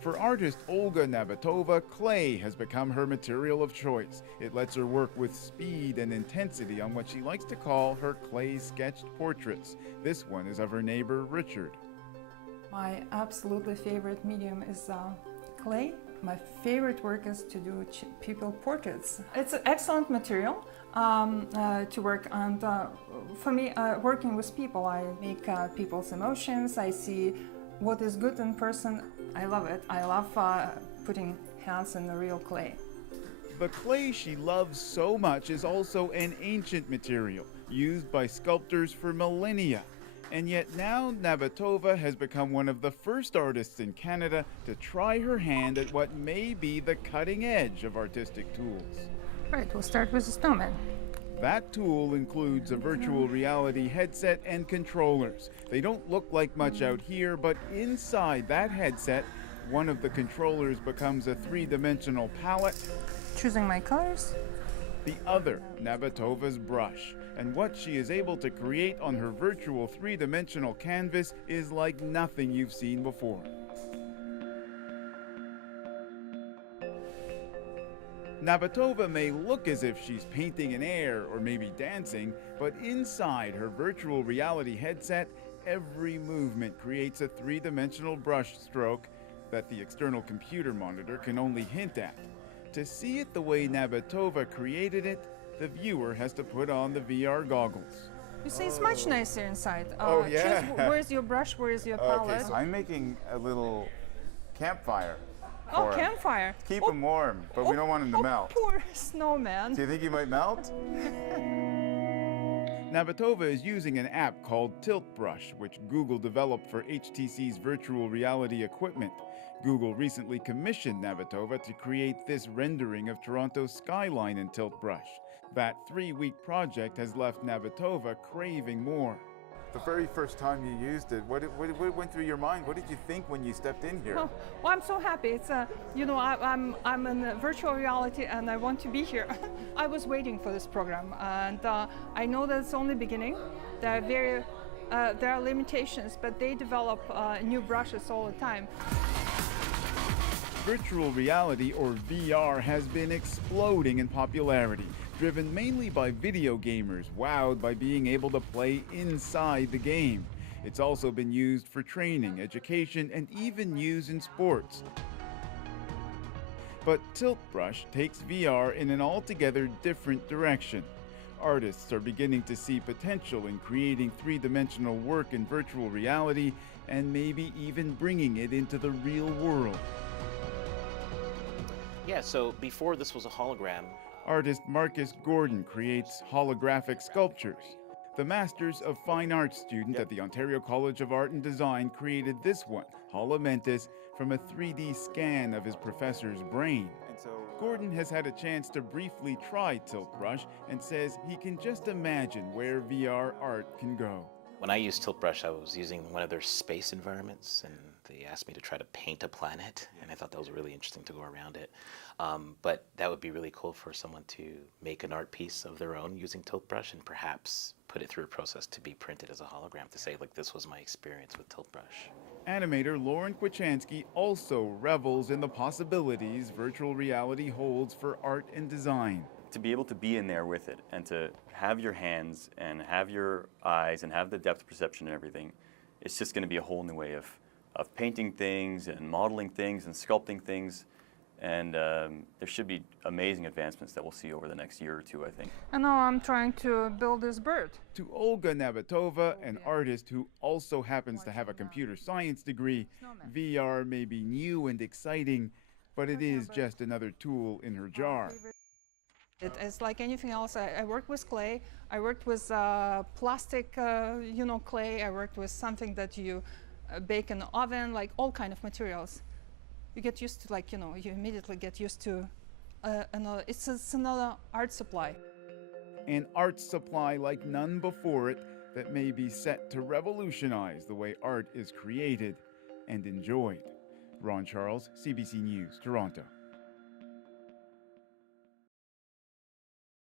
For artist Olga Nabitova, clay has become her material of choice. It lets her work with speed and intensity on what she likes to call her clay sketched portraits. This one is of her neighbor Richard. My absolutely favorite medium is clay. My favorite work is to do people portraits. It's an excellent material to work on. For me, working with people, I make people's emotions. I see what is good in person. I love it. I love putting hands in the real clay. The clay she loves so much is also an ancient material used by sculptors for millennia. And yet now Nabitova has become one of the first artists in Canada to try her hand at what may be the cutting edge of artistic tools. Right, we'll start with the snowman. That tool includes a virtual reality headset and controllers. They don't look like much out here, but inside that headset, one of the controllers becomes a three-dimensional palette. Choosing my colors. The other, Nabitova's brush. And what she is able to create on her virtual three-dimensional canvas is like nothing you've seen before. Nabitova may look as if she's painting in air or maybe dancing, but inside her virtual reality headset, every movement creates a three-dimensional brush stroke that the external computer monitor can only hint at. To see it the way Nabitova created it, the viewer has to put on the VR goggles. You see, it's much nicer inside. Oh, yeah. Where's your brush? Where is your palette? Okay, so I'm making a little campfire. Oh, campfire. Keep him warm, but we don't want him to melt. Poor snowman. Do you think he might melt? Nabitova is using an app called Tilt Brush, which Google developed for HTC's virtual reality equipment. Google recently commissioned Nabitova to create this rendering of Toronto's skyline in Tilt Brush. That 3-week project has left Nabitova craving more. The very first time you used it, what went through your mind? What did you think when you stepped in here? Well, I'm so happy. It's I'm in virtual reality and I want to be here. I was waiting for this program, and I know that it's only beginning. There are limitations, but they develop new brushes all the time. Virtual reality, or VR, has been exploding in popularity, driven mainly by video gamers wowed by being able to play inside the game. It's also been used for training, education, and even used in sports. But Tilt Brush takes VR in an altogether different direction. Artists are beginning to see potential in creating three-dimensional work in virtual reality and maybe even bringing it into the real world. Yeah, so before this was a hologram. Artist Marcus Gordon creates holographic sculptures. The Masters of Fine Arts student at the Ontario College of Art and Design created this one, Holomentus, from a 3D scan of his professor's brain. Gordon has had a chance to briefly try Tilt Brush and says he can just imagine where VR art can go. When I used Tilt Brush, I was using one of their space environments, and they asked me to try to paint a planet, and I thought that was really interesting to go around it. But that would be really cool for someone to make an art piece of their own using Tilt Brush and perhaps put it through a process to be printed as a hologram to say, like, this was my experience with Tilt Brush. Animator Lauren Kwichanski also revels in the possibilities virtual reality holds for art and design. To be able to be in there with it and to have your hands and have your eyes and have the depth perception and everything, it's just going to be a whole new way of painting things and modeling things and sculpting things. And there should be amazing advancements that we'll see over the next year or two, I think. And now I'm trying to build this bird. To Olga Nabitova, an artist who also happens to have a computer science degree, VR may be new and exciting, but it is just another tool in her jar. It's like anything else. I worked with clay. I worked with plastic, clay. I worked with something that you bake in the oven, like all kind of materials. You get used to, you immediately get used to it's another art supply. An art supply like none before it that may be set to revolutionize the way art is created and enjoyed. Ron Charles, CBC News, Toronto.